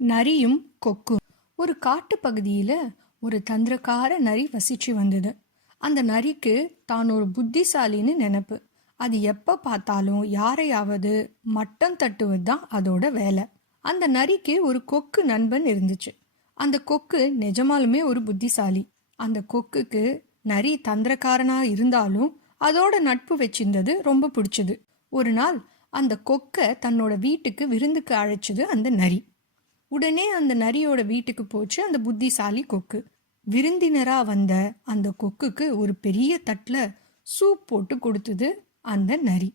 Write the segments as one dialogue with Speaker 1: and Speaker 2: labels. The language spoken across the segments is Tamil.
Speaker 1: நரியும் கொக்கும் ஒரு காட்டு பகுதியில் ஒரு தந்திரக்கார நரி வசிச்சு வந்தது. அந்த நரிக்கு தான் ஒரு புத்திசாலின்னு நினப்பு. அது எப்போ பார்த்தாலும் யாரையாவது மட்டம் தட்டுவது தான் அதோட வேலை. அந்த நரிக்கு ஒரு கொக்கு நண்பன் இருந்துச்சு. அந்த கொக்கு நிஜமாலுமே ஒரு புத்திசாலி. அந்த கொக்குக்கு நரி தந்திரக்காரனா இருந்தாலும் அதோட நட்பு வச்சிருந்தது ரொம்ப பிடிச்சது. ஒரு நாள் அந்த கொக்கை தன்னோட வீட்டுக்கு விருந்துக்கு அழைச்சது அந்த நரி. உடனே அந்த நரியோட வீட்டுக்கு போச்சு. அந்த புத்திசாலி கொக்கு. விருந்தினரா வந்த அந்த கொக்குக்கு ஒரு பெரிய தட்டில் சூப் போட்டு கொடுத்தது அந்த நரி.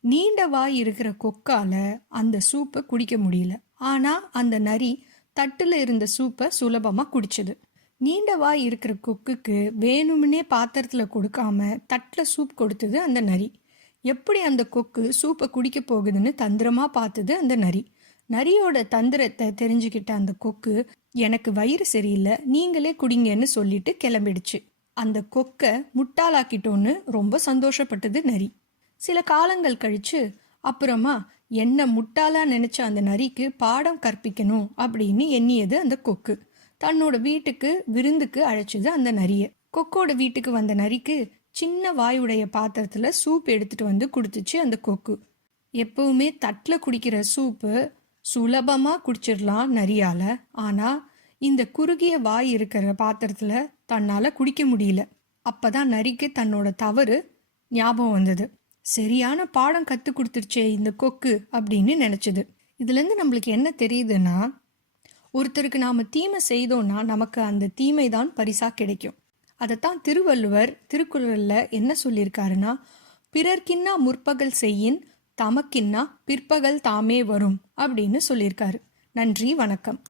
Speaker 1: நீண்ட வாய் இருக்கிற கொக்கால அந்த சூப்பை குடிக்க முடியல. ஆனா அந்த நரி தட்டுல இருந்த சூப்பை சுலபமா குடிச்சது. நீண்ட வாய் இருக்கிற கொக்குக்கு வேணும்னே பாத்திரத்துல கொடுக்காம தட்டில் சூப் கொடுத்தது அந்த நரி. எப்படி அந்த கொக்கு சூப்பை குடிக்க போகுதுன்னு தந்திரமா பார்த்தது அந்த நரி. நரியோட தந்திரத்தை தெரிஞ்சுக்கிட்ட அந்த கொக்கு எனக்கு வயிறு சரியில்லை நீங்களே குடிங்கன்னு சொல்லிட்டு கிளம்பிடுச்சு. அந்த கொக்கை முட்டாளாக்கிட்டோன்னு ரொம்ப சந்தோஷப்பட்டது நரி. சில காலங்கள் கழிச்சு அப்புறமா என்ன முட்டாளா நினைச்ச அந்த நரிக்கு பாடம் கற்பிக்கணும் அப்படின்னு எண்ணியது அந்த கொக்கு. தன்னோட வீட்டுக்கு விருந்துக்கு அழைச்சது அந்த நரிய. கொக்கோட வீட்டுக்கு வந்த நரிக்கு சின்ன வாயுடைய பாத்திரத்துல சூப் எடுத்துட்டு வந்து கொடுத்துச்சு அந்த கொக்கு. எப்பவுமே தட்டில் குடிக்கிற சூப்பு சுலபமாக குடிச்சிடலாம் நரியால. ஆனால் இந்த குறுகிய வாய் இருக்கிற பாத்திரத்தில் தன்னால் குடிக்க முடியல. அப்போ தான் நரிக்கு தன்னோட தவறு ஞாபகம் வந்தது. சரியான பாடம் கற்றுக் கொடுத்துருச்சே இந்த கொக்கு அப்படின்னு நினச்சிது. இதுலேருந்து நம்மளுக்கு என்ன தெரியுதுன்னா ஒருத்தருக்கு நாம் தீமை செய்தோம்னா நமக்கு அந்த தீமை தான் பரிசாக கிடைக்கும். அதைத்தான் திருவள்ளுவர் திருக்குறளில் என்ன சொல்லியிருக்காருன்னா பிறர்க்கின்னா முற்பகல் செய்யின் தமக்கின்னா பிற்பகல் தாமே வரும் அப்படின்னு சொல்லியிருக்காரு. நன்றி வணக்கம்.